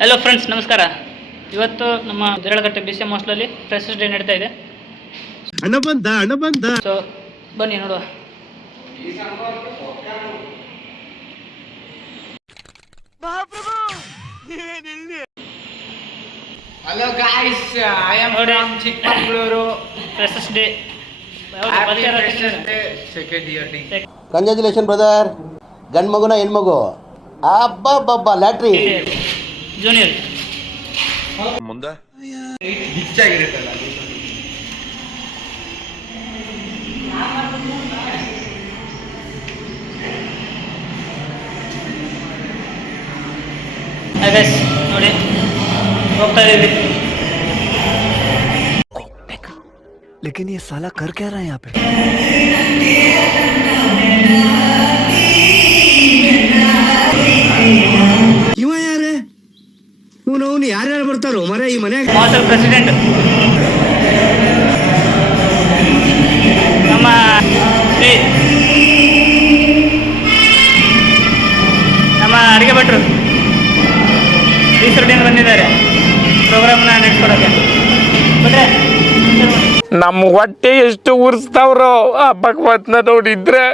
Hello friends, ನಮಸ್ಕಾರ. ಇವತ್ತು ನಮ್ಮ ದೇರಳಕಟ್ಟೆ BCM ಹಾಸ್ಟೆಲಲ್ಲಿ ಫ್ರೆಶರ್ಸ್ ಡೇ ನಡೀತಾ ಇದೆ. ಸೊ ಬನ್ನಿ ನೋಡುವ. Hello guys, I am from Chikkamagaluru. Freshers day second year. Congratulation brother. ಗಂಡು ಮಗುನ ಹೆಣ್ಮಗು? ಅಬ್ಬಬ್ಬಬ್ಬ ಲ್ಯಾಟ್ರಿ. ಜೂನಿಯರ್ ಮುಂದೆ ಹೆಚ್ಚಾಗಿರುತ್ತಲ್ಲ. ನೋಡಿ ಹೋಗ್ತಾ ಇದೀವಿ. लेकिन ये साला कर क्या रहा है यहाँ पे? ಇವ ಯಾರೇ? ಇವನು ಯಾರ್ಯಾರು ಬರ್ತಾರೋ ಮರ ಈ ಮನೆ? ಹಾಸ್ಟೆಲ್ ಪ್ರೆಸಿಡೆಂಟ್ ನಮ್ಮ ಅಡಿಗೆ ಭಟ್ರು ಟೀಚರ್ಡಿಂದ ಬಂದಿದ್ದಾರೆ ಪ್ರೋಗ್ರಾಮ್ನ ನಡೆಸ್ಕೊಡೋಕ್ಕೆ. ಬಟ್ರೆ ನಮ್ಮ ಹೊಟ್ಟೆ ಎಷ್ಟು ಉರ್ಸ್ತಾವ್ರೋ ಆ ಭಗವತ್ನ ನೋಡಿದ್ರೆ.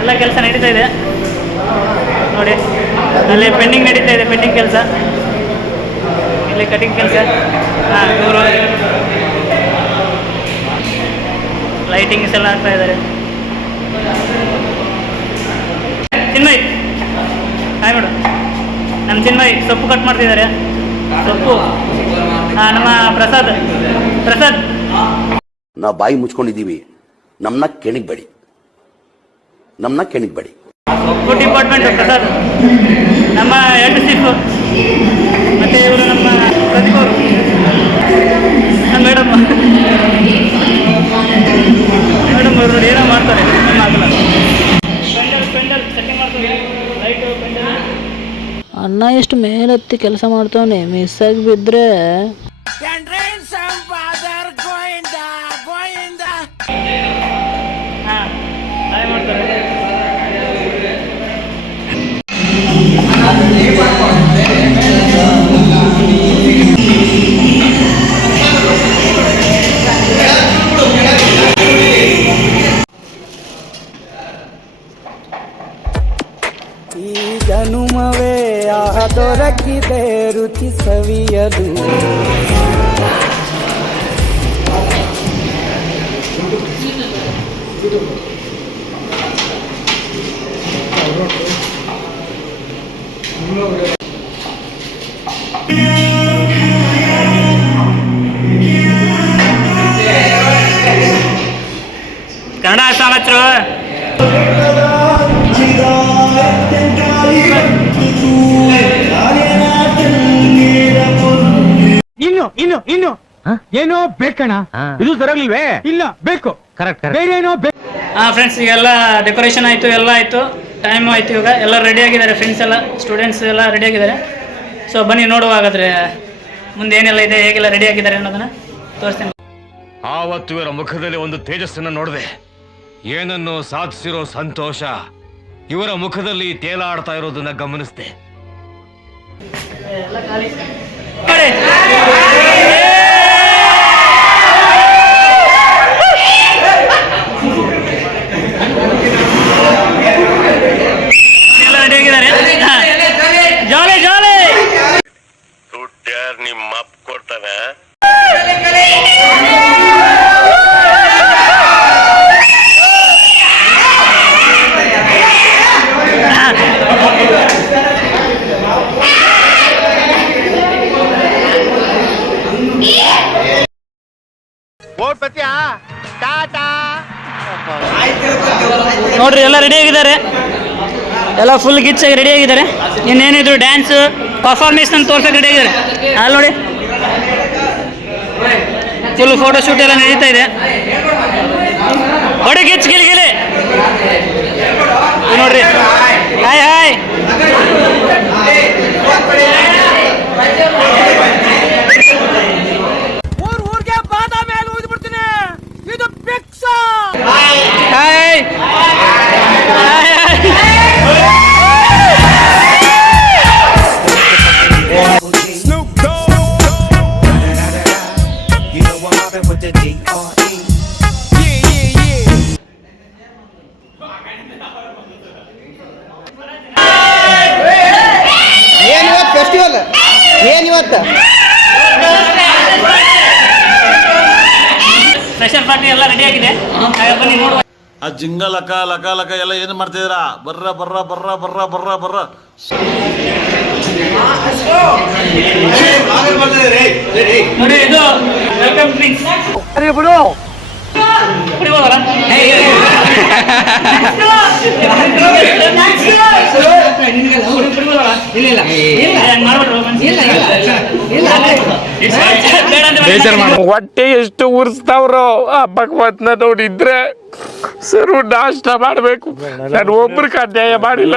ಎಲ್ಲ ಕೆಲಸ ನಡೀತಾ ಇದೆ ನೋಡಿ. ಅಲ್ಲಿ ಪೆಂಡಿಂಗ್ ನಡೀತಾ ಇದೆ, ಪೆಂಡಿಂಗ್ ಕೆಲಸ. ಇಲ್ಲಿ ಕಟಿಂಗ್ ಕೆಲಸ. ಇವರು ಲೈಟಿಂಗ್ಸ್ ಎಲ್ಲ ಆಗ್ತಾ ಇದ್ದಾರೆ. Chinmay, hi madam. ನಮ್ಮ ಚಿನ್ಮಯ್ ಸೊಪ್ಪು ಕಟ್ ಮಾಡ್ತಿದ್ದಾರೆ. ಸೊಪ್ಪು ನಮ್ಮ ಪ್ರಸಾದ್. ನಾವು ಬಾಯಿ ಮುಚ್ಕೊಂಡಿದ್ದೀವಿ, ನಮ್ಮನ್ನ ಕೆಣಿಗ್ಬೇಡಿ. Food department Prasad. ನಮ್ಮ ಹೆಡ್ ಚೀಫ್ ಮತ್ತು ಇವರು ನಮ್ಮ ಪ್ರದೀಪ್ ಅವರು, ನಮ್ಮ ಮೇಡಮ್ ಅವರು ನೋಡಿ ಏನೋ ಮಾಡ್ತಾರೆ. ನಮ್ಮ ಆಗಲ್ಲ ಪೆಂಡಲ್ ಸೆಟ್ಟಿಂಗ್ ಮಾಡ್ತಾರೆ. ಲೈಟು ಪೆಂಡಲ್. ಅಣ್ಣ ಎಷ್ಟು ಮೇಲೆತ್ತಿ ಕೆಲಸ ಮಾಡ್ತಾವನೆ, ಮಿಸ್ ಆಗಿ ಬಿದ್ರೆ ಹಾಯ್ ಮಾಡ್ತಾರೆ. ಈ ಜನುಮವೇ ದೊರಕಿದೆ ರುಚಿ ಸವಿಯದು. ಕನ್ನಡ ಸಾಮರ್ಥ್ರು ಇನ್ನು ಏನೋ ಬೇಕಣ್ಣ. ಇದು ಸರಿಯಾಗಿಲ್ವೇ? ಇಲ್ಲ, ಬೇಕು. ಕರೆಕ್ಟ್. ಬೇರೆ ಏನೋ ಬೇಕು. ಫ್ರೆಂಡ್ಸ್, ಈಗೆಲ್ಲ ಡೆಕೋರೇಷನ್ ಆಯಿತು, ಎಲ್ಲ ಆಯಿತು, ಟೈಮು ಆಯಿತು. ಇವಾಗ ಎಲ್ಲ ರೆಡಿಯಾಗಿದ್ದಾರೆ, ಫ್ರೆಂಡ್ಸ್ ಎಲ್ಲ, ಸ್ಟೂಡೆಂಟ್ಸ್ ಎಲ್ಲ ರೆಡಿಯಾಗಿದ್ದಾರೆ. ಸೊ ಬನ್ನಿ ನೋಡುವ ಹಾಗಾದರೆ ಮುಂದೆ ಏನೆಲ್ಲ ಇದೆ, ಹೇಗೆಲ್ಲ ರೆಡಿಯಾಗಿದ್ದಾರೆ ಅನ್ನೋದನ್ನು ತೋರಿಸ್ತೀನಿ. ಆವತ್ತು ಇವರ ಮುಖದಲ್ಲಿ ಒಂದು ತೇಜಸ್ಸನ್ನು ನೋಡಿದೆ. ಏನನ್ನು ಸಾಧಿಸಿರೋ ಸಂತೋಷ ಇವರ ಮುಖದಲ್ಲಿ ತೇಲಾಡ್ತಾ ಇರೋದನ್ನ ಗಮನಿಸಿದೆ. ಎಲ್ಲ ಖಾಲಿ ಎಲ್ಲ ರೆಡಿಯಾಗಿದ್ದಾರೆ. ಜಾಲಿ ಜಾಲಿ. ದುಡ್ಡ್ಯಾರು ನಿಮ್ಮ ಅಪ್ಪ ಕೊಡ್ತಾನೆ. ನೋಡ್ರಿ, ಎಲ್ಲ ರೆಡಿಯಾಗಿದ್ದಾರೆ. ಎಲ್ಲ ಫುಲ್ ಗಿಚ್ಚಾಗಿ ರೆಡಿಯಾಗಿದ್ದಾರೆ. ಇನ್ನೇನಿದ್ರು ಡ್ಯಾನ್ಸ್ ಪರ್ಫಾರ್ಮೆನ್ಸ್ ಅಂತ ತೋರ್ಸಕ್ಕೆ ರೆಡಿಯಾಗಿದ್ದಾರೆ. ಅಲ್ಲಿ ನೋಡಿ, ಫುಲ್ ಫೋಟೋ ಶೂಟ್ ಎಲ್ಲ ನಡೀತಾ ಇದೆ. ಹೊಡೆ ಗಿಚ್ ಗಿಲಿ ನೋಡ್ರಿ. Hi hi. ಊರ್ಗೆ ಬಾದ ಮೇಲೆ ಊದ್ಬಿಡ್ತೀನಿ. ಇದು ಪಿಕ್ಸ. Hi hi. ಫೆಸ್ಟಿವಲ್ ಏನಿವತ್ತು ಫ್ರೆಶರ್ ಪಾರ್ಟಿ ಎಲ್ಲ ರೆಡಿ ಆಗಿದೆ, ಬನ್ನಿ ನೋಡುವ. ಆ ಜಿಂಗ ಲಕ ಲಕ ಲಕ ಎಲ್ಲ ಏನು ಮಾಡ್ತಿದ್ದೀರಾ? ಬರ್ರ ಬರ್ರ ಬರ್ರ ಬರ್ರ ಬರ್ರ ಬರ್ರ ನೋಡಿ ಇದು ವೆಲ್ಕಮ್ ಡ್ರಿಂಕ್ಸ್ ಕುಡಿಬೋದಲ್ಲ? ಹೊಟ್ಟೆ ಎಷ್ಟು ಉರ್ಸ್ತಾವ್ರೋ ಆ ಭಗವತ್ನ ನೋಡಿದ್ರೆ ಸರು ನಾಷ್ಟ ಮಾಡ್ಬೇಕು. ನಾನು ಒಬ್ರಿಗೆ ಅನ್ಯಾಯ ಮಾಡಿಲ್ಲ.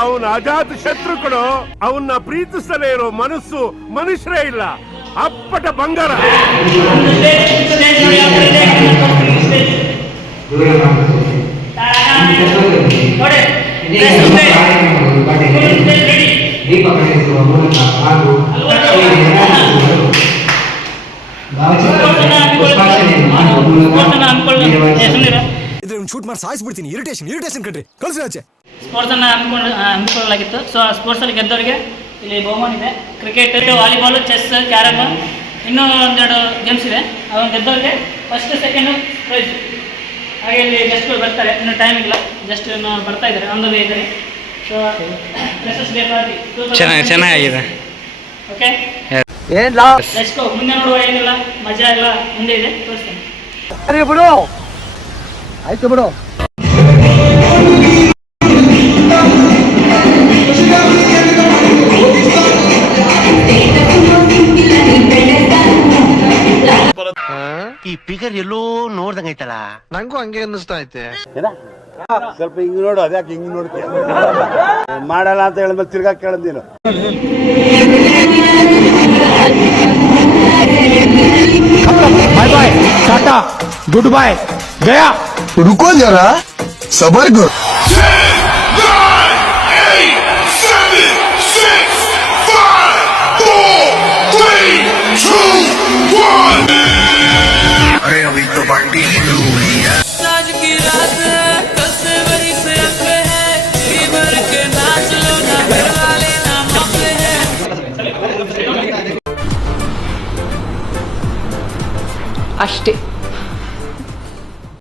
ಅವನ ಅಜಾತ ಶತ್ರುಗಳು ಅವನ್ನ ಪ್ರೀತಿಸಲೇ ಇರೋ ಮನಸ್ಸು ಮನುಷ್ಯರೇ ಇಲ್ಲ. ಅಪ್ಪಟ ಬಂಗಾರ. ಶೂಟ್ ಮಾಡಿ ಸಾಯಿಸ್ಬಿಡ್ತೀನಿ. ಇರಿಟೇಷನ್ ಕಣ್ರಿ, ಕಳ್ಸಿ ಆಚೆ. ಸ್ಪೋರ್ಟ್ಸ್ ಅನ್ನ ಹಮ್ಮಿಕೊಳ್ಳಲಾಗಿತ್ತು. ಸೊ ಆ ಸ್ಪೋರ್ಟ್ಸ್ ಅಲ್ಲಿ ಗೆದ್ದವರಿಗೆ ಇಲ್ಲಿ ಬಹುಮಾನ ಇದೆ. ಕ್ರಿಕೆಟ್, ವಾಲಿಬಾಲ್, ಚೆಸ್, ಕ್ಯಾರಮ್, ಇನ್ನೂ ಒಂದೆರಡು ಗೇಮ್ಸ್ ಇದೆ. ಅವನ್ನ ಗೆದ್ದವರಿಗೆ ಫಸ್ಟ್ ಸೆಕೆಂಡ್ ಪ್ರೈಸ್. ಹಾಗೆ ಇಲ್ಲಿ ಗೆಸ್ಟ್ಗಳು ಬರ್ತಾರೆ, ಇನ್ನೂ ಟೈಮ್ ಇಲ್ಲ, ಜಸ್ಟ್ ಬರ್ತಾ ಇದ್ದಾರೆ, ಒಂದು ಇದ್ದಾರೆ. ಸೊ ಫ್ರೆಶರ್ಸ್ ಡೇ ಪಾರ್ಟಿ ಚೆನ್ನಾಗಿದೆ. Okay, let's go. ಮುಂದೆ ನೋಡುವ, ಏನಿಲ್ಲ, ಮಜಾ ಎಲ್ಲ ಮುಂದೆ ಇದೆ, ತೋರಿಸ್ತೀನಿ. ಆಯ್ತು ಬಿಡು. ಈ ಫಿಗರ್ ಎಲ್ಲೋ ನೋಡ್ದಂಗೈತಲ್ಲ. ನಂಗೂ ಹಂಗೆ ಅನ್ನಿಸ್ತಾ ಐತೆ. ಸ್ವಲ್ಪ ಹಿಂಗ್ ನೋಡು, ಅದ್ಯಾಕೆ ಹಿಂಗ್ ನೋಡ್ತೀಯ? ಮಾಡಲ್ಲ ಅಂತ ಹೇಳಿದ್ಮೇಲೆ ತಿರ್ಗಾ ಕೇಳದ್ ನೀನು. ಬಾಯ್ ಬಾಯ್, ಟಾಟಾ, ಗುಡ್ ಬಾಯ್, ಗಯಾ. रुको जरा सबर करो. अरे अभी तो पार्टी शुरू हुई है. आज की रात है, कल से वही से अपने हैं, जी भर के नाच लो ना, घर वाले ना मानते हैं. ಅಷ್ಟೇ.